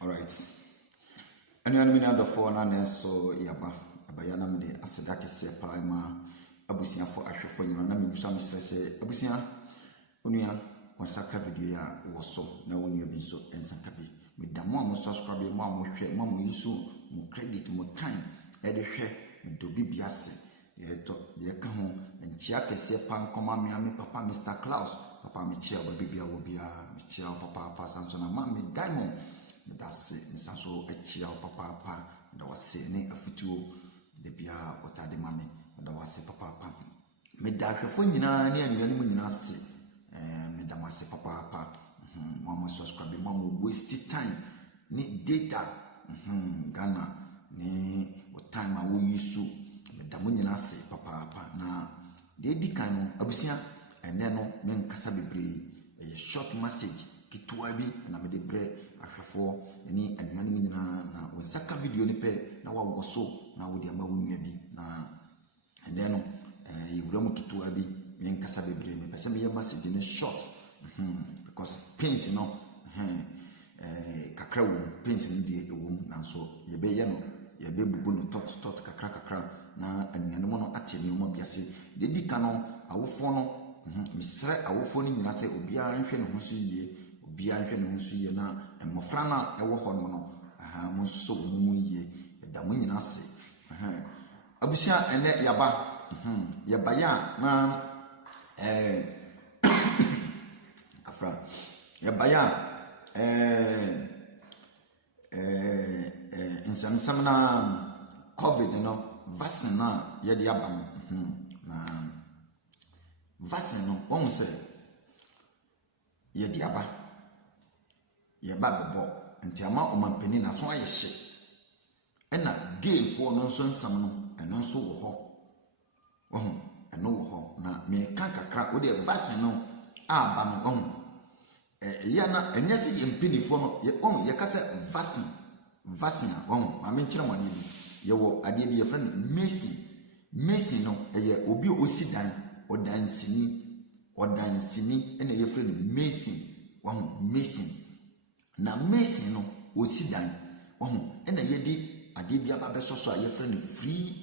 All right. Anyone me the phone and so yaba abayana me de aseda kese pa ma abusia for ahwefo nyina na me busa me sese abusia onua wasaka video ya woso na onua bi so ensaka bi me da mo subscribe mo hwe mo yusu mo credit mo time e de hwe me do bibia se ye to ye ka ho nchia kese pa nkoma me ame papa Mr. Klaus papa me chia ba bibia wo bia me chia papa sanso na ma me diamond that's it nsanso achia papa da wase ne afutuo de bia otade mame da wase papa me da hwefo nyina ne anuane mu nyina se me da wase papa mo subscribe mo waste time ni data Ghana ni o time a wo yusu me da mo nyina se papa na de di kan no abusia ene no me nkasa bebre a short message kitwa bi na me de bre ahwefo ni anuane mu nyina na wo saka video ni pe na wa woso na wo de ama wo nua bi na ene no yewura mu kitwa bi me nkasa bebre me pese me message ni short because pains no kakra wo pains ni de ewum na so ye be ye no ye be bubu no tot kakra na anuane mu no ate ni mo biase de di ka no awofo no misre awofo ni nyina se obia nhwe ne ho so yie obia nhwe ne ho so yie na mmofra na ewo ho no mo so mu yie da mo nyina se abusia ene yaba ya na afra yaba ya insam na covid no vaccine na ye de aba na vaccine no won say ye de aba ye ba bebo nti ama o mampani na so aye hye ena gay for no so nsam no eno so wo ho eno wo ho na me ka kakra o de vaccine no aba no ya na enye se ye mpani for no ye ka se vaccine ma me nkyere wane bi ye wo ade bi ye friend Messi no ye obi osidan odansini ene ye friend Messi na Messi no osidan ene ye di ade bi aba besoso a ye friend free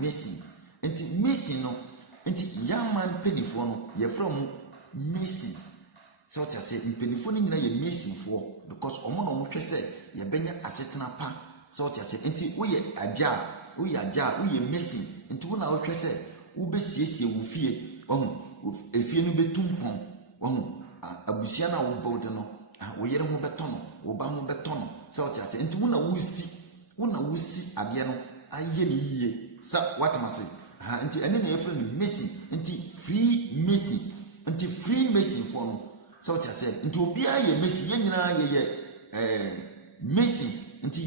Messi enti Messi no enti yaman penifo no ye from Messi so tia say penifo ni nyina ye Messi fo because omo no mo hwe se ye benya asetena pa so tia say enti wo ye Messi enti wo na wo hwe se wo besiesie wo fie efie no betumpon abusia na wo bawde no wo yere ho betono wo ba ho betono so tia say enti wo na wo si ade no aye ni yie sa watamase enti ene na ye friend Messi enti free Messi for no so tia say enti obia ye Messi ye nyina ye Messi enti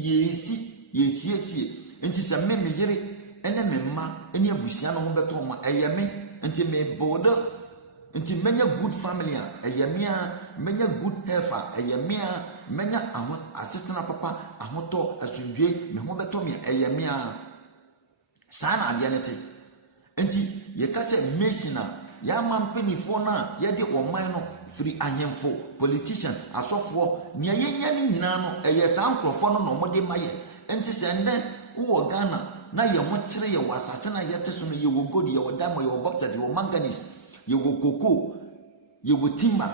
yesi enti se me yere ene me ma ene abusia no ho beto ma eyeme enti me bodo enti menya good family a eyeme a menya good health a eyeme a menya asetena papa ahoto asundwe me ho beto me eyeme a sana ade nete enti ye ka se Messi na ya mampenifo na ye de oman no free ahemfo politician asofo nia yenya ni nyina no eye sa nkrofo no no mode maye enti se nden wo Ghana na ye ho kire ye wasase na ye teso no ye wo gold ye wo diamond ye wo bauxite ye wo manganese ye wo cocoa ye wo timber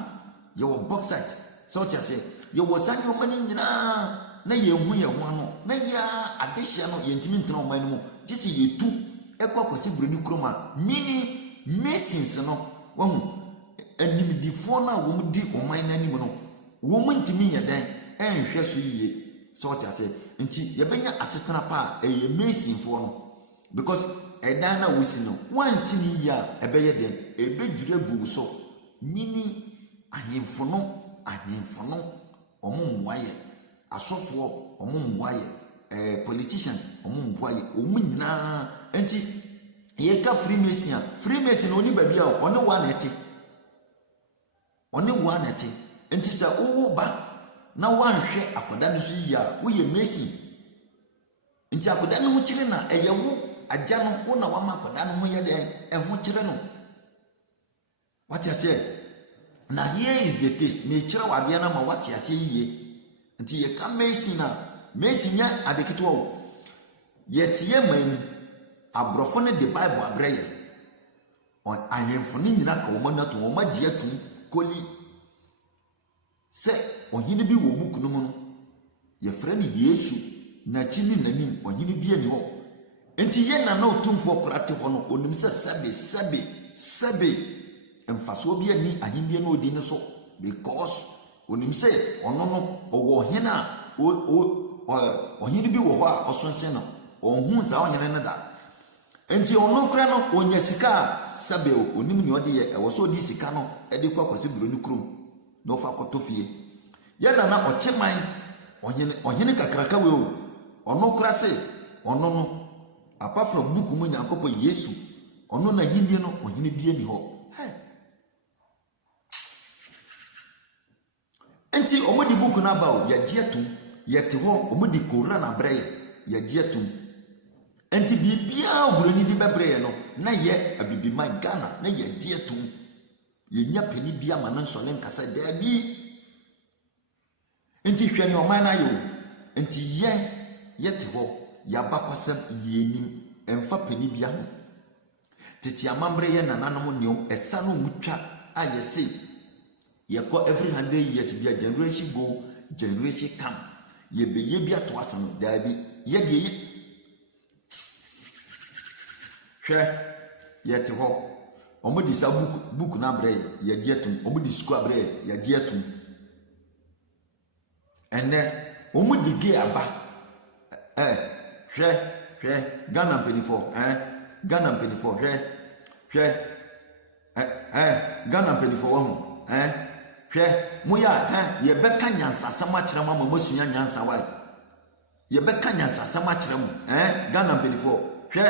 ye wo bauxite so tia se ye wo sane o mani nyina na ye hu ye ho no na ya adehia no ye ntimi ntena o man mu gisi ye tu ekwakwase buruni kroma mini Messi no wo animdifo na wo di o man na anim no wo mu ntimi ye den enhwe so yie so tia se nti ye benya asetena pa eye Messi fo no because edan na wosi no wansi ni ya ebeye den ebedwure gu so mini ahemfo no omo mwaye asofo omo mwaye politicians omo mwaye omo nyina nti ye ka free Messi no ni babia one wa neti nti sa wo ba na wanhwe akoda no so ya wo ye Messi nti akoda no ho kire na eye wo agya no wo na wa ma akoda no ho ye de ho kire no what you say na here is the case me kire wa bia na ma what you say ye nti ye ka Macy na Macy nya adeketo wo ye tie man abrofo ne de Bible abreye on ayemfo ne nyina ka wo na to wo magye atum koli se ohine bi wo book no mu no ye frɛ ne Yesu na chini nanim ohine bi ani ho enti ye na na otumfo korate ho no onim se sebe emfaso bi ani ahindie no odi ne so because onim se ono no owo hena ohine bi wo ho a osonse no onhu za ohene ne da enti ono kra no onya sika sebe onim ne ode ye ewo so odi sika no ede kwa kwase biro ni krom no fa kotofie ye na ocheman ohene kakraka we o ono kra se ono no apart from book mu Nyankopɔ Yesu ono na hindie no ohene bi ani ho enti omodi book na bawo ya dietum yete ho omodi kora na breye ya dietum enti bibia obroni di bebreye no na ye abibi man Ghana na ya dietum ye nya pani bia ma no nsole nkasa da bi enti hwene o man na yo enti yete ho ya bakwasem yenim emfa pani bia ho tete amambre ye nananom neom esa no mutwa ayese ye ko every 100 years bia generation go generation come ye be ye bia to aso no da bi ye de ye hwe yete ho omodi sa book na bre ye de atum omodi school bre ye de atum ene omodi ge aba hwe Ghana 24 Ghana 24 hwe Ghana 24 ho hwe moya ye beka nyansasam akere ma masua nyansa wa ye beka nyansasam akere mu Ghana 24 hwe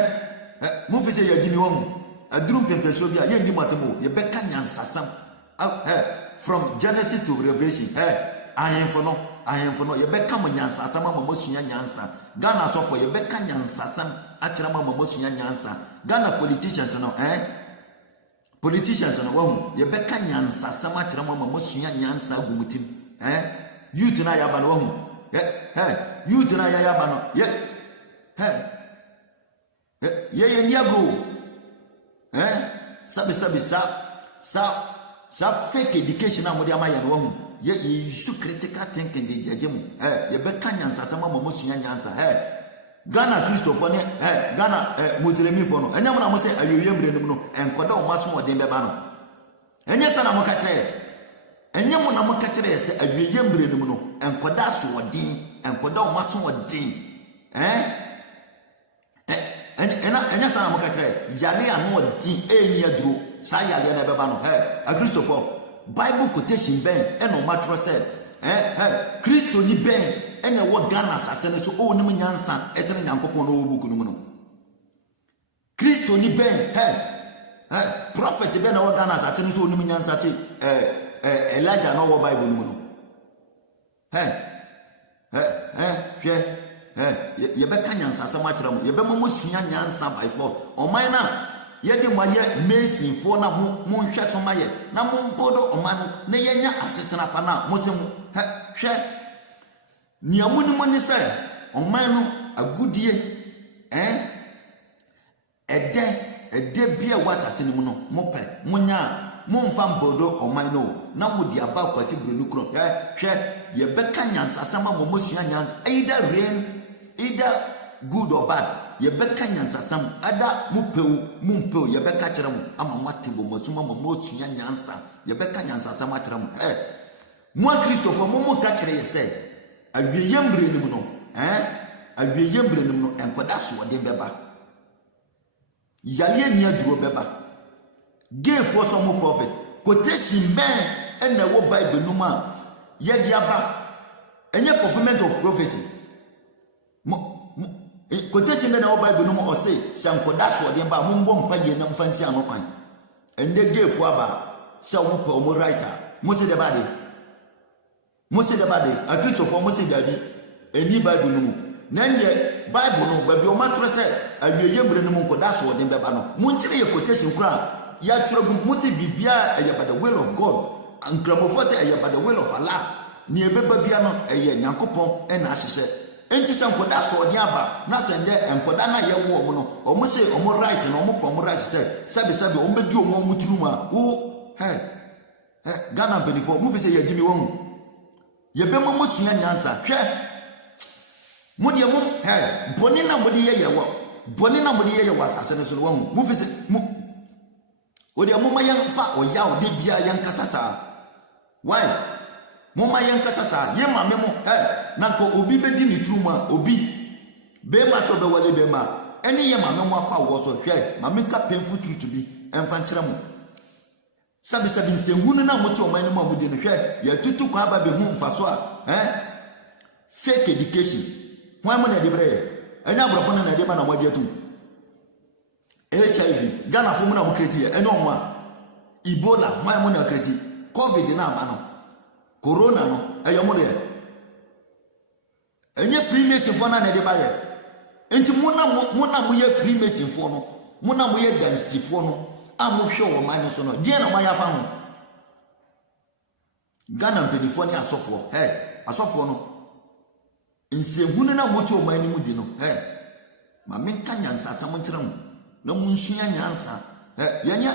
mo fi se ye gini wo aduru pempeso bia ye ndi matemo ye beka nyansasam from Genesis to Revelation ahemfo no ye beka mo nyansasam ma masua nyansa Ghana so for ye beka nyansasam akere ma masua nyansa Ghana politicians no politicians no wo ye beka nyansasam akere ma masua nyansa gumutim youth na yaba no wo youth na yaba no ye niago sabi sa fake education na modi amaye no wo ye use critical thinking de jejemu ye beka nyansasam ma masua nyansa Ghana Christopher ne Ghana Muslimi fo no enya mo na mo se ayoyem brenim no enkoda o maso mo den beba no enya sa na mo ka kire enya mo na mo ka kire se ayoyem brenim no enkoda so odin enkoda o maso odin enya sa na mo ka kire yale anu odin eni aduro sa yale na beba no a Christopher Bible quotation ben eno matro se Christo ni ben ene wo Ghana sase no so o nim nyansa esene Nyankopon no obuku no no Christo ni ben prophet ben wo Ghana sase no so o nim nyansa se Elijah no wo Bible no no ye be ka nyansa se ma kira mo ye be mo sua nyansa by force o man na ye de mo ye Macy fo na mo nhwe so ma ye na mo bodo o man na ye nya asetena pa na mo se mo hwe niamuni moni se oman no agudie ede bia wasase ni mu no mo pe munya mo mfa mbodo oman no na mo di aba kwasi bronu kro hwe ye beka nyansa ma mo sua nyansa either rain either good or bad ye beka nyansa sam ada mo peu ye beka kire mo ama matebo mo suma mo sua nyansa ye beka nyansa sam akire mo mo Christopher mo ka kire ye se awieyem brenim no awieyem brenim no enkoda so de beba yale ni aduro beba gay for some prophet quotation ben ene wo Bible no ma ye di aba enye fulfillment of prophecy quotation ben na wo Bible no ma o say se enkoda so de ba mo mbo mpa ye na mfansi anokwan ende gay for aba se wo pa o writer mo se de ba de a Christopher mo se jadi eni Bible no mu na ndie Bible no ba bi o matro se awieye mbre no mu nkoda so de beba no mo nkire ye quotation kura ya tro bu mo se bibia by the will of God and gramofo say by the will of Allah ni ebeba bia no eye Nyankopon na ahyehyɛ enti sɛ nkoda so ɔde aba na sɛ ndɛ nkoda na yɛ wo ɔmo no ɔmo se ɔmo right na ɔmo pɔ ɔmo right sɛ sɛbe ɔmo bedi ɔmo tirum a wo Ghana benifo mu fi sɛ yɛgimi wɔn yɛbɛma mo sua nyansa hwɛ mo de mo boni na mo de yɛ wɔ asase no so no wɔn mu fi sɛ mo odi mo ma yɛn fa ɔya ɔde bia yɛn kasa saa why mo ma yɛn kasa saa yɛ ma me mo na ko obi bedi ne tirum a obi be ma so be wale be ma ɛne yɛ ma me mo akwa wɔ so hwɛ ma me ka painful truth bi ɛmfa nkyerɛ mo sabi nsɛnhunu na mo te ɔman no mu abudi no hwɛ yɛ tutu kwa aba be hu mfa so a fake education hwan mo na de brɛ ɛnya abrɔfo no na de ba na mo agye tu HIV Ghana fo mo na mo kreti ɛne ɔmo a Ebola hwan mo na kreti COVID na aba no corona no ɛyɛ mo de ɛnyɛ Freemason fo na de ba yɛ enti mo na mo yɛ Freemason fo no mo na mo yɛ gangster fo no amohwe wo man so no die na moya fa ho Ghana mpedifo ne asofo asofo no nsehunu na mochi o man ni mu di no ma menka nyansa asam nkyerɛ mo na mo nsua nyansa yanya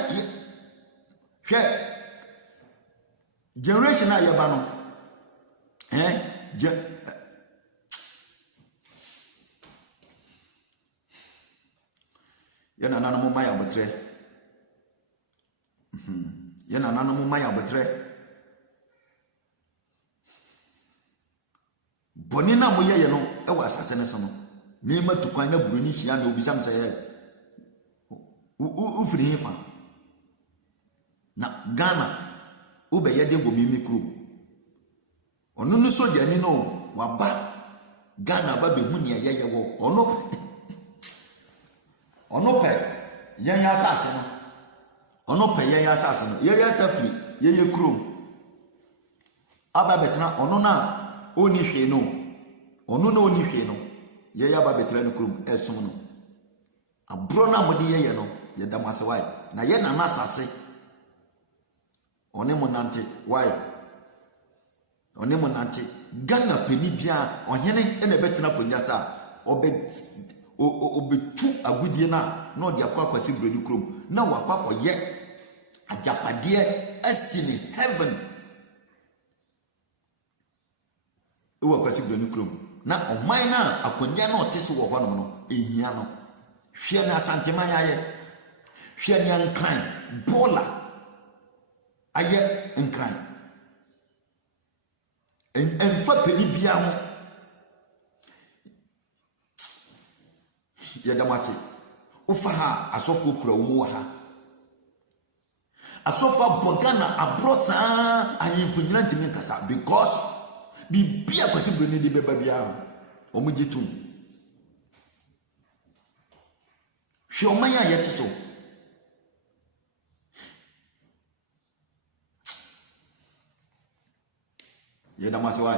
hwɛ generation a yɛba no yana nana mo maya botre yana nana mo maya botre boni na mo ye no e wa asase ne so no me matukwan na buru ni hia na obisam sɛ ufiri hifa na Ghana ubeye de gomi mikro ono no soja ni no waba Ghana ba be hu ne yeye wo ono pe yenya asase no ono pe yenya asase no yeye safri yeye krom aba betra ono na oni hwe no ono na oni hwe no yeye aba betra no krom esom no abro na mode yeye no ye damase wai na ye na na asase one mo nante why one mo nante Ghana peni bia ohene ene betena konya sa obetu agudie na odi akwa kwasi bredi krom na wakwa koye ajapade estini heaven ewa kwasi bredi krom na oman na akonya na otese wo hono no ehia no hwe na asantema yaye hwe ni ankran bola aye nkran fa peni bia mo ya damase ufa ha asofo kura wo ha asofa bogana abrosa ayimfo nyina ntimi nkasa because bibia kwasi broni de beba bia omugitum hwe omanya yete so ye damase wai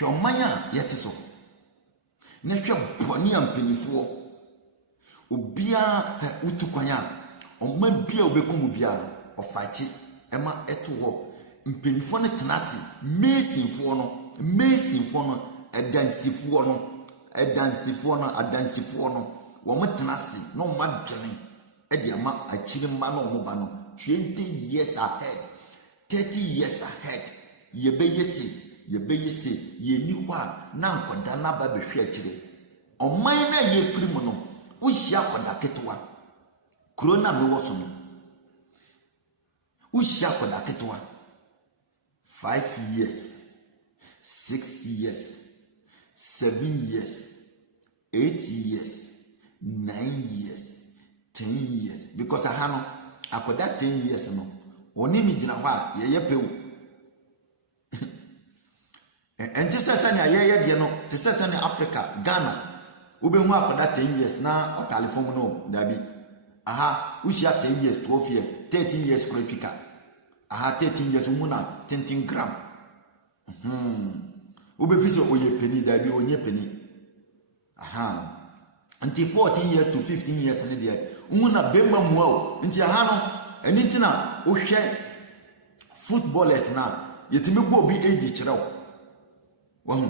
hwomanya yete so na hwe boni ampanifo obia utukwanya omma bia obekum bia ofati ema eto ho mpanifo ne tenase mesinfo no adansifo no wo mo tenase no ma dwene e dia ma akiri ma no mo ba no 20 years ahead 30 years ahead yebeyese yeni kwa na nkoda na ba behwe akire oman na ye firi mu no uhia koda ketwa corona me woso no uhia koda ketwa 5 years 6 years 7 years 8 years 9 years 10 years because ahano akoda 10 years no oni mi gina hwa ye pewu enti sesa na ye de no te sesa na Africa Ghana ubehu akoda 10 years na otalifom no dabi aha ushia 10 years 12 years 13 years krofika aha 13 years umuna 10 gram ubefise oye peni dabi onye peni aha until 14 years to 15 years ne dia umuna bemma muao nti aha no eni ntina ohwe footballers na yetimi bo bi age kyerɛw wahu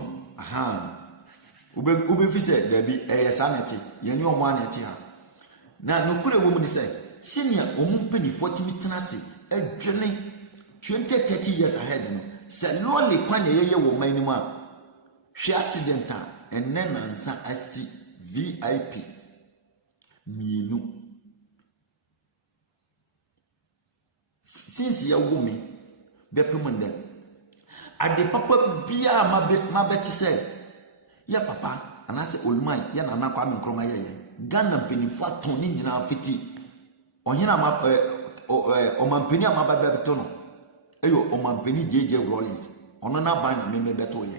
ube fi sɛ dabi ɛyɛ saa nɛte yɛne ɔmo anɛte ha na nokure wɔ mu ni sɛ senior ɔmo mpanifo timi tena se adwene 20-30 years ahead no sɛ lɔle kwan yɛyɛ wɔ man no mu a hwɛ accident a ɛnɛ nansa asi VIP mienu since yɛwo me bɛpem ndɛ ade papa bia mabɛte sɛ yɛ papa anase olman yɛ nana kwa me nkroma yɛyɛ Ghana mpanifo aton ne nyinaa fiti ɔnyina ɔmampani a mabɛbɛto no ɛyɛ ɔmampani JJ Rawlings ɔno na ban na me bɛto yɛ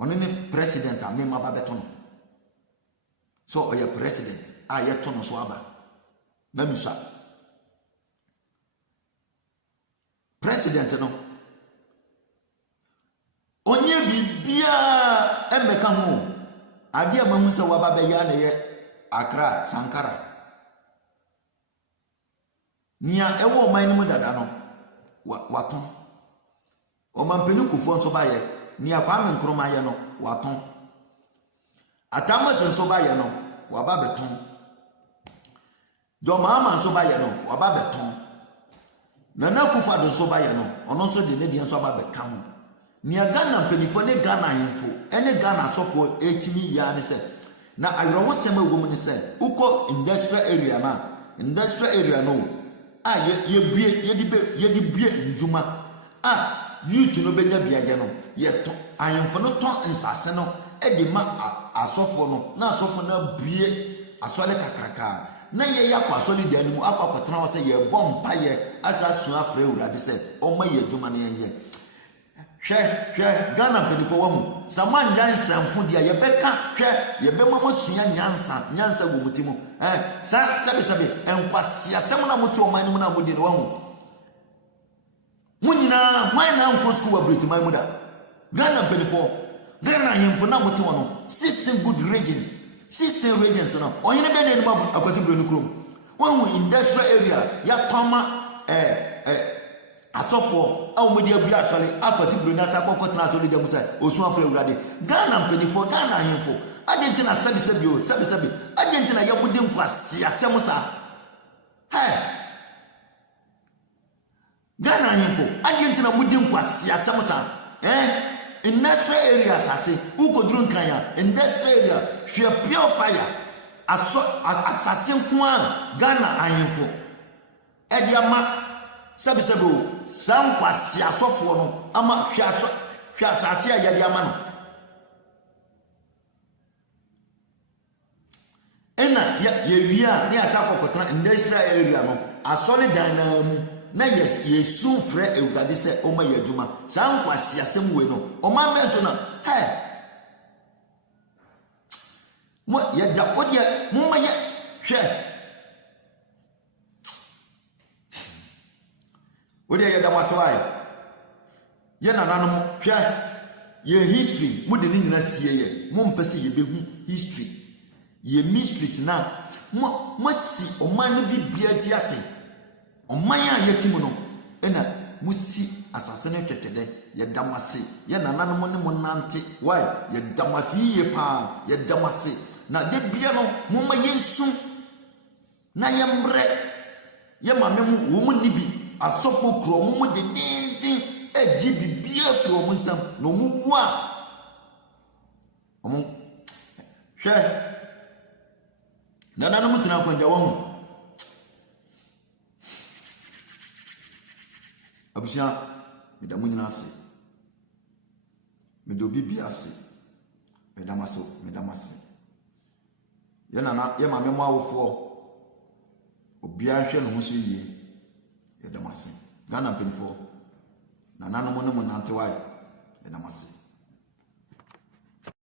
ɔno ne president a me mabɛto no so ɔyɛ president a yɛto no so aba na misa president no onye bibia emeka ho ade amahu sɛ waba bɛya ne yɛ Accra Sankara nia ɛwɔ man no mu dada no waton ɔmampani Kufuor nso ba yɛ nia Kwame Nkrumah yɛ no waton Atamas nso ba yɛ no waba bɛton John Mahama nso ba yɛ no waba bɛton Nana Akufo-Addo nso ba yɛ no ɔno nso de ne deɛ nso aba bɛka ho nia Ghana mpanifo ne Ghana ahemfo ɛne Ghana asɔfo etimi ya ne sɛ na ayɔwo sɛm awom ne sɛ ukɔ industrial area no a yɛdi bie ndwuma a youth no benya biaje no yɛtɔ ahemfo no tɔ nsase no ɛde ma asɔfo no na asɔfo na bie asɔle kakraka na yɛ yakɔ asɔle di animu akɔ akɔtena hɔ sɛ yɛbɔ mpa yɛ asa su afrɛ Awurade sɛ ɔma yɛ adwuma no yɛnyɛ hwɛ Ghana mpanifo wɔ mu saman nyansanfo dia yɛbɛka hwɛ yɛbɛma mo sua nyansa wɔ mu ti mu sɛbe enkwasi asɛm na moto ɔman no mu na modi no wɔ mu mo nyinaa hwan na nkɔ school wɔ Britiman mu da Ghana mpanifo Ghana ahemfo na moto wɔ no 16 good regions no ɔhene bɛ n'anim akwati bro no kurom wɔn industrial area ya tɔma asɔfo a wɔn de abu asɔre akwati bro na sa kɔkɔ tena asɔre dɛm sɛ osu afɔ Awurade Ghana mpanifo Ghana ahemfo adɛnti na sɛbi adɛnti na yɛbodi nkwasi asɛm sa Ghana ahemfo adɛnti na mudi nkwasi asɛm sa industrial area asase ukoduru nkran industrial area hwɛ pure fire asase nko a Ghana ahemfo ɛde ama sɛbi sankwasi asɔfo no ama hwɛ asase a yɛde ama no ɛna yɛwia ne asa kɔkɔtena industrial area no asɔre dan na mu na yesu frɛ Awurade sɛ ɔma yɛ adwuma sankwasi asɛm we no ɔma mɛ so na mo yɛda ɔdeɛ mo ma yɛ hwɛ ɔdeɛ yɛda mo asɛwae yɛ nananom hwɛ yɛ history mo de ne nyina sie yɛ mo mpɛ sɛ yɛbɛhu history yɛ mysteries na mo si ɔman no bibia ti ase ɔman a yɛti mu no ɛna mo si asase no twetwede yɛda mo ase yɛ nananom ne mo nante why yɛda mo ase yie paa yɛda mo ase na de bia no mo ma yɛnsu na yɛmbrɛ yɛ mame mo wo mo ni bi asɔfo kuro mo de nintin agyi bibia fi wo mo nsam na mo wu a ɔmo hwɛ nananom tena kwanja wɔ ho abusia me da mo nyina ase me do bibia ase me da maso ye nana ye ma me mo awofo obia hwe no ho so yie ye da mase Ghana mpanifo nananom ne mo nante wae ye da mase